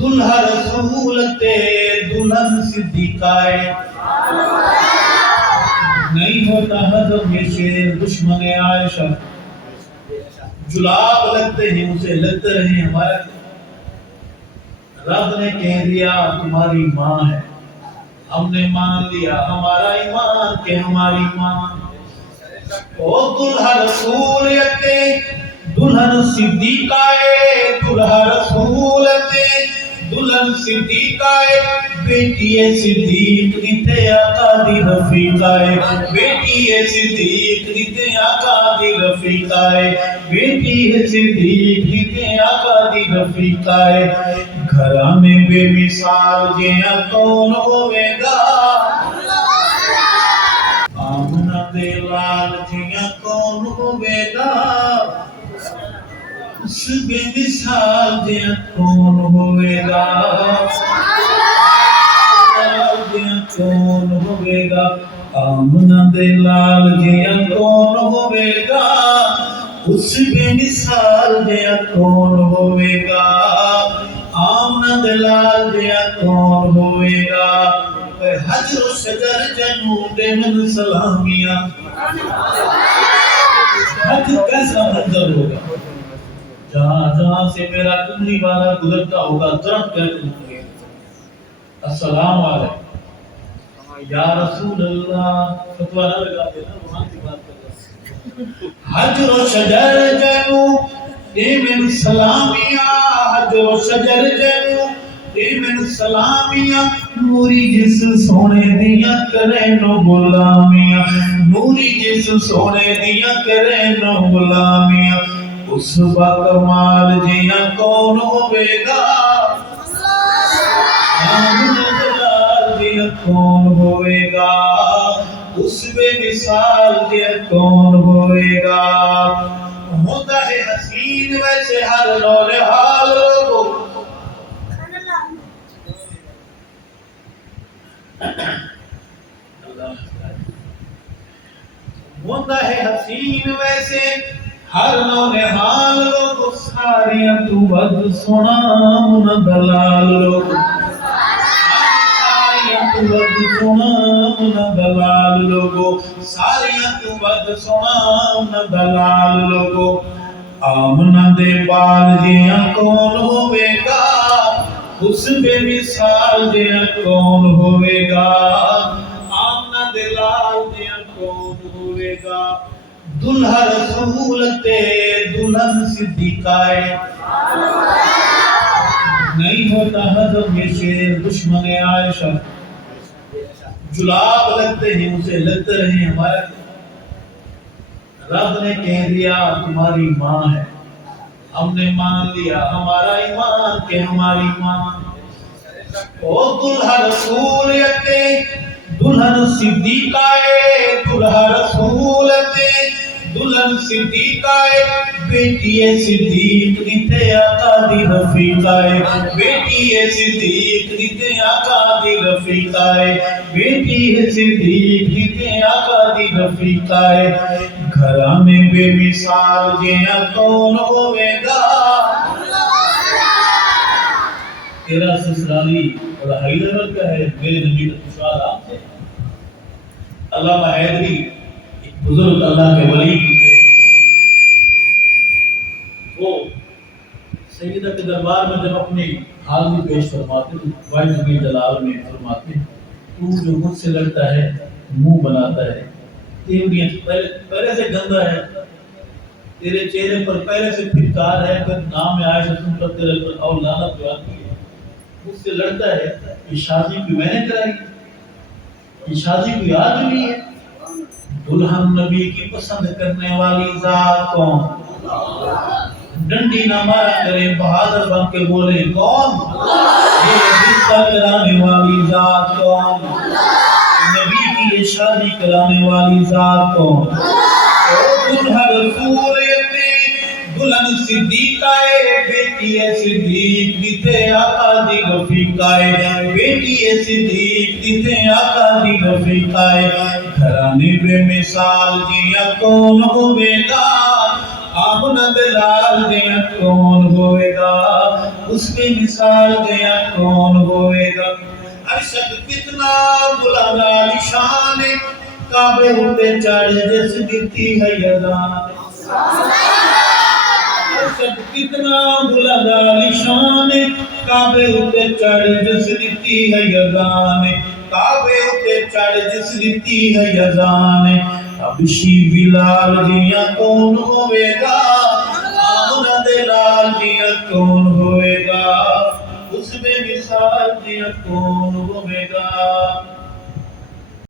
دلہا رسول تے دلہن صدیقہ نہیں ہوتا حضم یہ شیر دشمن عائشہ جلاب لگتے ہیں اسے لگتے رہے ہمارے رب نے کہہ دیا تمہاری ماں ہے ہم نے مان لیا ہمارا ایمان کہ ہماری ماں او دلہا رسول تے دلہن صدیقہ دلہا رسول تے دلہن صدیقہ بیٹی صدیق دیتے آقا دی رفیقہ بیٹی صدیق دیتے آقا دی رفیقہ بیٹی صدیق دیتے آقا دی رفیقہ گھرانے بے مثال جیاں کون ہوئے گا آمنہ دے لال جیاں کون ہوئے گا اس بے مثال جیاں کون ہوئے گا کون ہوئے گا آمنہ دے لال جیاں کون ہوئے گا اس بے مثال جیاں کون ہوئے گا آمنہ دے لال جیاں کون ہوئے گا حجر و شجر جنوب من سلامیہ حج کیسا منظر ہوگا جہاں سے میرا کملی والا گزرتا ہوگا درخت کہتے ہیں السلام علیکم یا رسول اللہ فتوہ نہ لگا دینا وہاں کی بات کر رہا حجر و شجر جنوب من سلامیہ حجر و شجر جنوب من سلامیہ نوری جس سونے دیا کرے نو غلامیہ نوری جس سونے دیا کرے نو غلامیہ اس با کمال جیاں کون ہوئے گا آمنہ دلال جیاں کون ہوئے گا اس بے مثال جیاں کون ہوئے گا ہوتا ہے حسین ویسے ہر لون حال لوگو ہوتا ہے حسین ویسے ہر لون حال لوگو ساریاں تو بد سنا من دلال لوگو ساریاں تو بد سنا من دلال لوگو ساریاں تو بد سنا من دلال لوگو آمنہ دے بال جیاں کون ہوئے گا اس بے مثال جیاں کون ہوئے گا آمنہ دے لال جیاں کون ہوئے گا دلہا رسول تے دلہن صدیقہ نہیں ہوتا حضم یہ شیر دشمن عائشہ جلاب لگتے ہیں اسے لگتے رہے ہمارے رب نے کہہ دیا تمہاری ماں ہے ہم نے مان لیا ہمارا ایمان کہ ہماری ماں او دلہا رسول تے دلہن صدیقہ دلہا رسول تے دلہن صدیقہ بیٹی صدیق دیتے آقا دی رفیقہ بیٹی صدیق دیتے آقا دی رفیقہ بیٹی صدیق دیتے آقا دی رفیقہ گھرانے بے مثال جیاں کون ہوئے گا تیرا سسرالی بڑا حیدر کا ہے میرے نبی کا خوشحال آپ سے علامہ حیدری ایک بزرگ اللہ کے ولی تھے وہ سیدہ کے دربار میں جب اپنی حاضری پیش فرماتے ہیں واحد نبی جلال میں فرماتے ہیں تو جو مجھ سے لڑتا ہے منہ بناتا ہے تیوریاں پہلے سے گندہ ہے تیرے چہرے پر پہلے سے پھٹکار ہے پھر نام عائشہ سن کر تیرے پر اور لعنت جو آتی ہے مجھ سے لڑتا ہے یہ شادی بھی میں نے کرائی یہ شادی کوئی یاد نہیں ہے دلہن نبی کی پسند کرنے والی ذات کون ڈنڈی نہ مارا کرے بہادر بن کے بولے کون یہ رشتہ کرانے والی ذات کون نبی کی یہ شادی کرانے والی ذات کون دلہا رسول دلہن صدیقہ بیٹی صدیق دیتے آقا دی رفیقہ بیٹی صدیق دیتے آقا دی رفیقہ گھرانے بے مثال جیاں کون ہوئے گا آمنہ دلال جیاں کون ہوئے گا اس کی مثال دیا کون ہوئے گا ارشد کتنا بلند عالیشان کعبے ہوتے چڑھ جس دیتی ہے یزان ارشد کتنا بلند عالیشان کعبے ہوتے چڑھ جس دیتی ہے یزان کعبے ہوتے چڑھ جس دیتی ہے یزان حبشی بلال جیاں کون ہوئے گا آمنہ دلال جیاں کون ہوئے گا اس بے مثال جیاں کون ہوئے گا